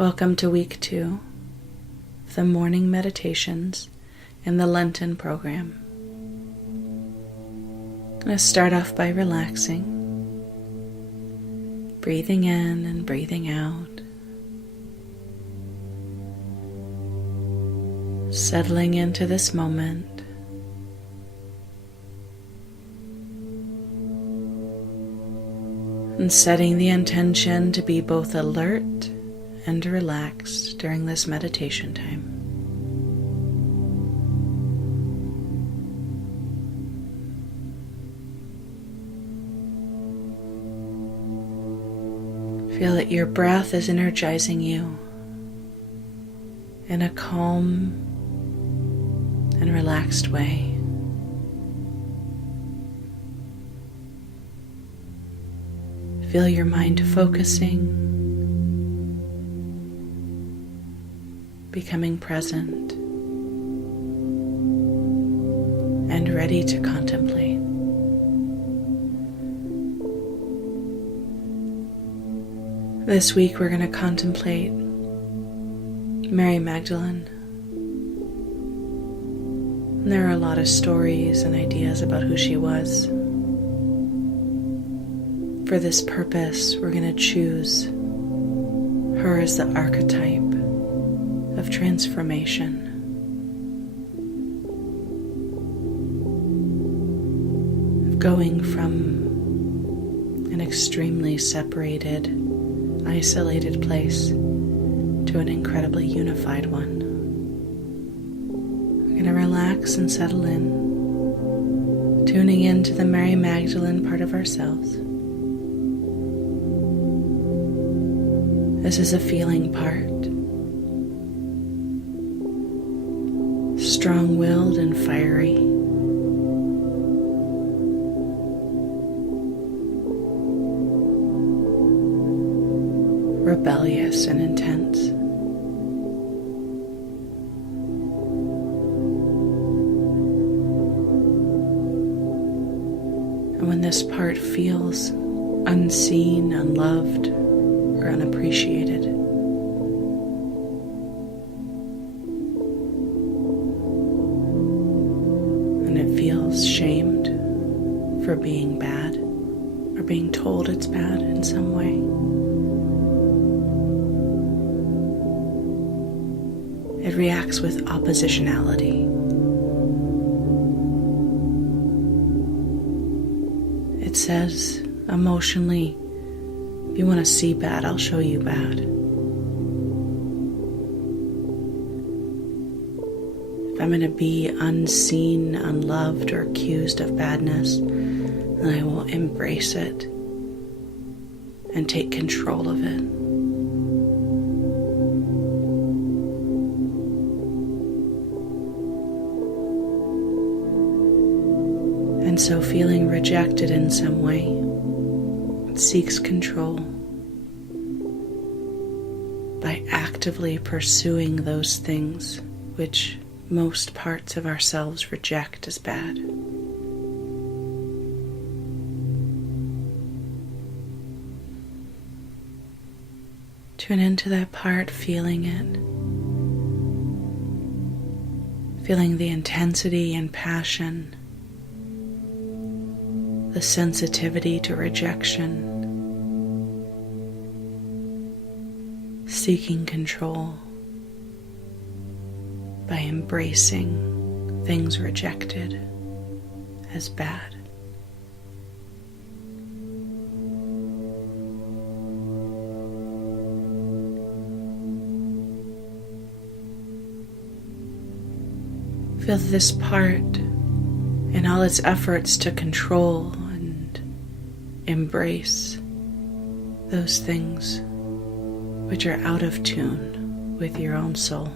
Welcome to week 2 of the morning meditations in the Lenten program. I'm going to start off by relaxing, breathing in and breathing out, settling into this moment. And setting the intention to be both alert and relaxed during this meditation time. Feel that your breath is energizing you in a calm and relaxed way. Feel your mind focusing, becoming present, and ready to contemplate. This week we're going to contemplate Mary Magdalene. And there are a lot of stories and ideas about who she was. For this purpose, we're going to choose her as the archetype of transformation. Of going from an extremely separated, isolated place to an incredibly unified one. We're going to relax and settle in, tuning into the Mary Magdalene part of ourselves. This is a feeling part. Strong-willed and fiery. Rebellious and intense. And when this part feels unseen, unloved, or unappreciated, and it feels shamed for being bad or being told it's bad in some way, it reacts with oppositionality. It says emotionally, if you want to see bad, I'll show you bad. If I'm going to be unseen, unloved, or accused of badness, then I will embrace it and take control of it. And so feeling rejected in some way, it seeks control by actively pursuing those things which most parts of ourselves reject as bad. Tune into that part, feeling it. Feeling the intensity and passion, the sensitivity to rejection, seeking control by embracing things rejected as bad. Feel this part in all its efforts to control and embrace those things which are out of tune with your own soul.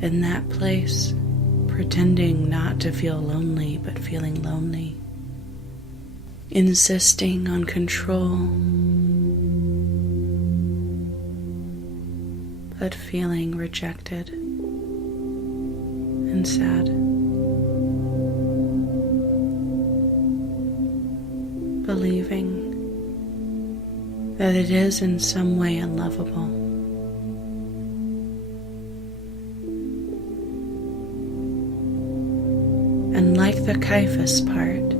In that place, pretending not to feel lonely, but feeling lonely. Insisting on control, but feeling rejected and sad. Believing that it is in some way unlovable. And like the Caiaphas part,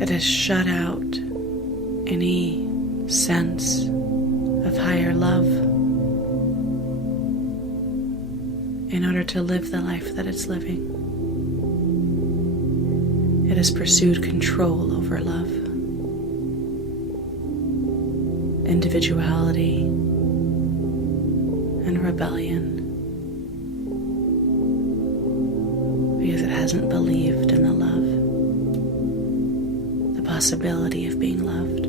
it has shut out any sense of higher love in order to live the life that it's living. It has pursued control over love, individuality, and rebellion, because it hasn't believed in the love, the possibility of being loved,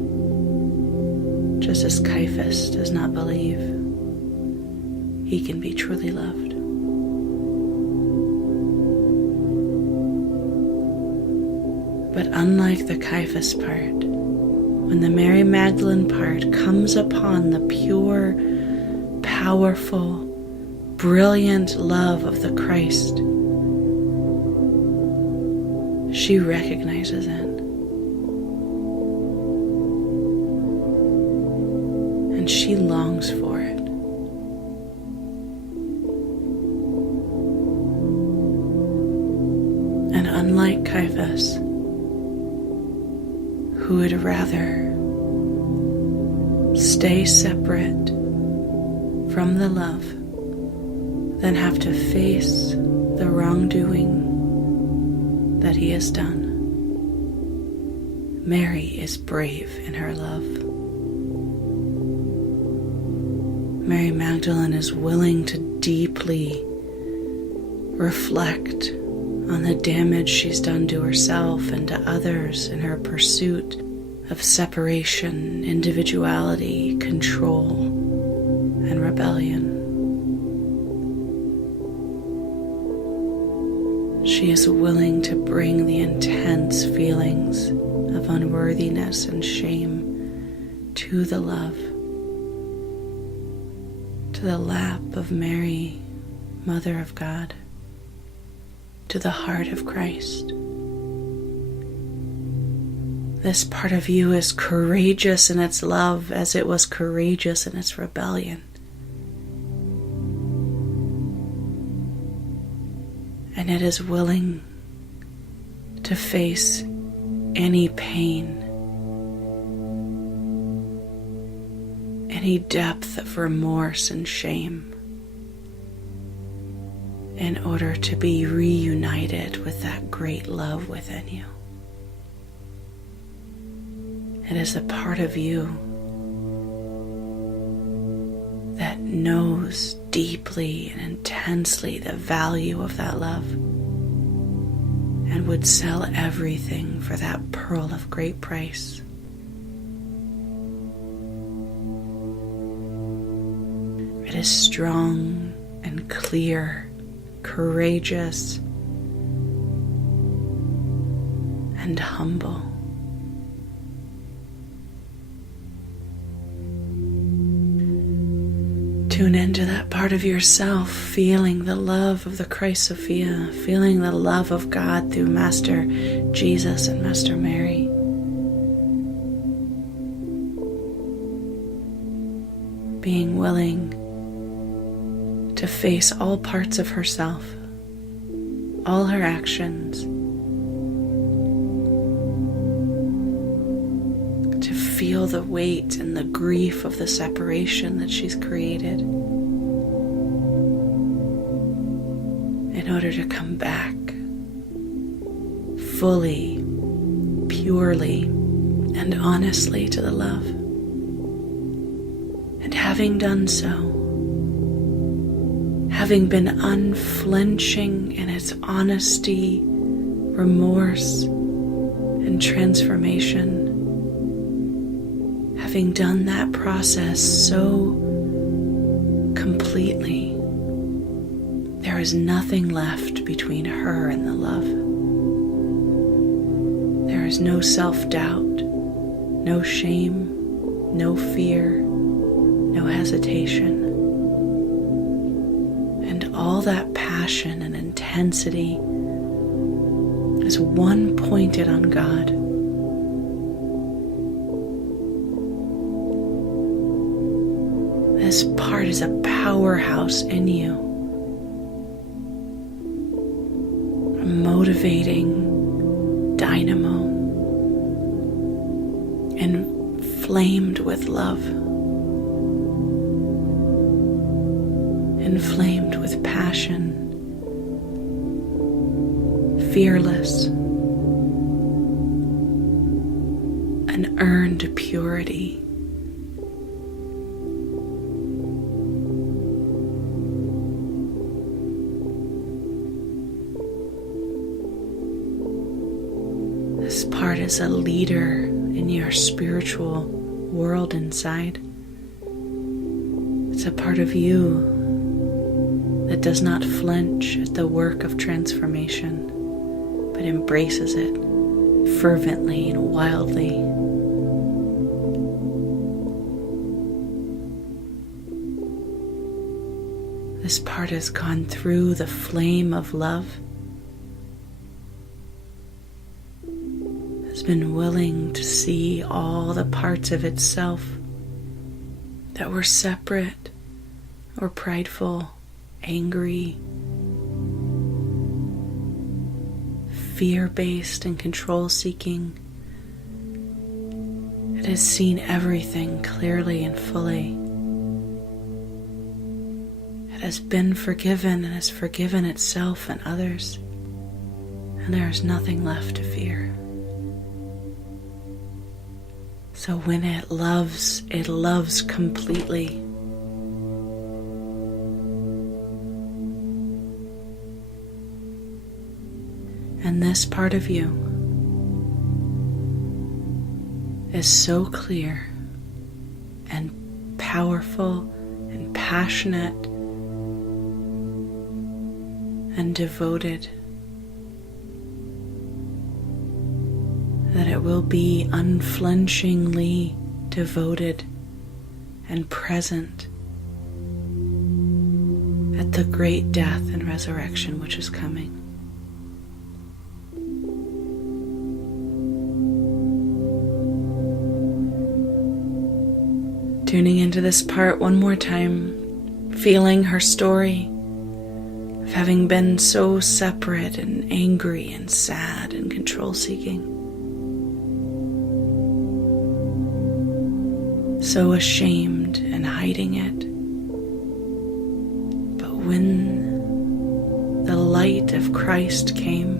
just as Caiaphas does not believe he can be truly loved. But unlike the Caiaphas part, when the Mary Magdalene part comes upon the pure, powerful, brilliant love of the Christ, she recognizes it. And she longs for it. And unlike Caiaphas, who would rather stay separate from the love than have to face the wrongdoing that he has done, Mary is brave in her love. Mary Magdalene is willing to deeply reflect on the damage she's done to herself and to others in her pursuit of separation, individuality, control, and rebellion. She is willing to bring the intense feelings of unworthiness and shame to the love, to the lap of Mary, Mother of God, to the heart of Christ. This part of you is courageous in its love as it was courageous in its rebellion. And it is willing to face any pain, any depth of remorse and shame, in order to be reunited with that great love within you. It is a part of you that knows deeply and intensely the value of that love and would sell everything for that pearl of great price. It is strong and clear, courageous and humble. Tune into that part of yourself, feeling the love of the Christ Sophia, feeling the love of God through Master Jesus and Master Mary. Being willing to face all parts of herself, all her actions, to feel the weight and the grief of the separation that she's created, in order to come back fully, purely, and honestly to the love. And having done so, having been unflinching in its honesty, remorse, and transformation, having done that process so completely, there is nothing left between her and the love. There is no self-doubt, no shame, no fear, no hesitation. And all that passion and intensity is one pointed on God. This part is a powerhouse in you, a motivating dynamo, inflamed with love, inflamed with passion, fearless, an earned purity. This part is a leader in your spiritual world inside. It's a part of you that does not flinch at the work of transformation, but embraces it fervently and wildly. This part has gone through the flame of love, has been willing to see all the parts of itself that were separate or prideful, angry, fear-based and control-seeking. It has seen everything clearly and fully. It has been forgiven and has forgiven itself and others, and there is nothing left to fear. So when it loves completely. And this part of you is so clear and powerful and passionate and devoted that it will be unflinchingly devoted and present at the great death and resurrection which is coming. Tuning into this part one more time, feeling her story of having been so separate and angry and sad and control-seeking. So ashamed and hiding it. But when the light of Christ came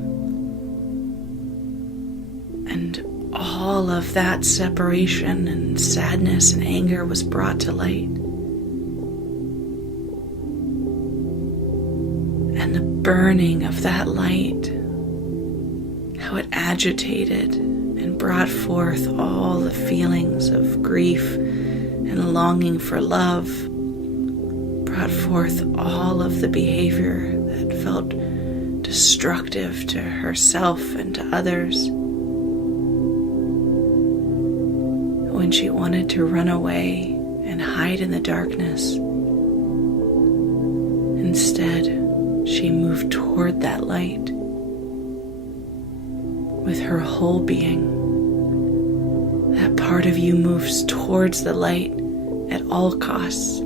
and all of that separation and sadness and anger was brought to light, and the burning of that light, how it agitated and brought forth all the feelings of grief and longing for love, brought forth all of the behavior that felt destructive to herself and to others. When she wanted to run away and hide in the darkness, instead she moved toward that light with her whole being. That part of you moves towards the light at all costs,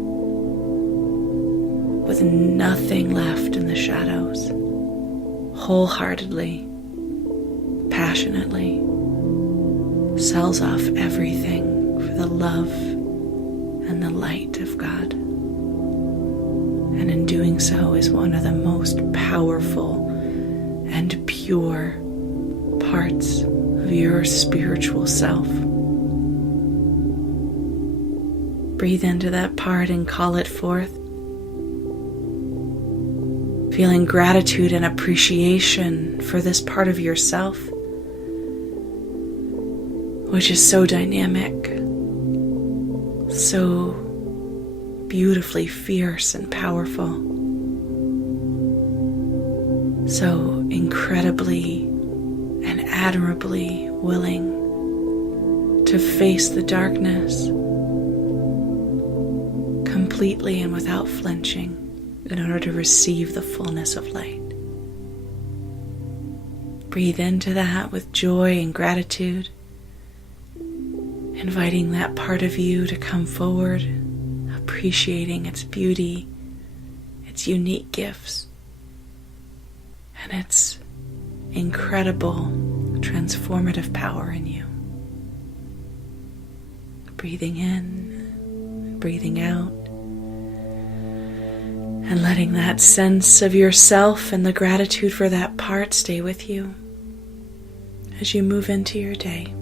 with nothing left in the shadows, wholeheartedly, passionately, sells off everything for the love and the light of God. And in doing so is one of the most powerful and pure parts of your spiritual self. Breathe into that part and call it forth. Feeling gratitude and appreciation for this part of yourself, which is so dynamic, so beautifully fierce and powerful, so incredibly and admirably willing to face the darkness completely and without flinching in order to receive the fullness of light. Breathe into that with joy and gratitude, inviting that part of you to come forward, a appreciating its beauty, its unique gifts, and its incredible transformative power in you. Breathing in, breathing out, and letting that sense of yourself and the gratitude for that part stay with you as you move into your day.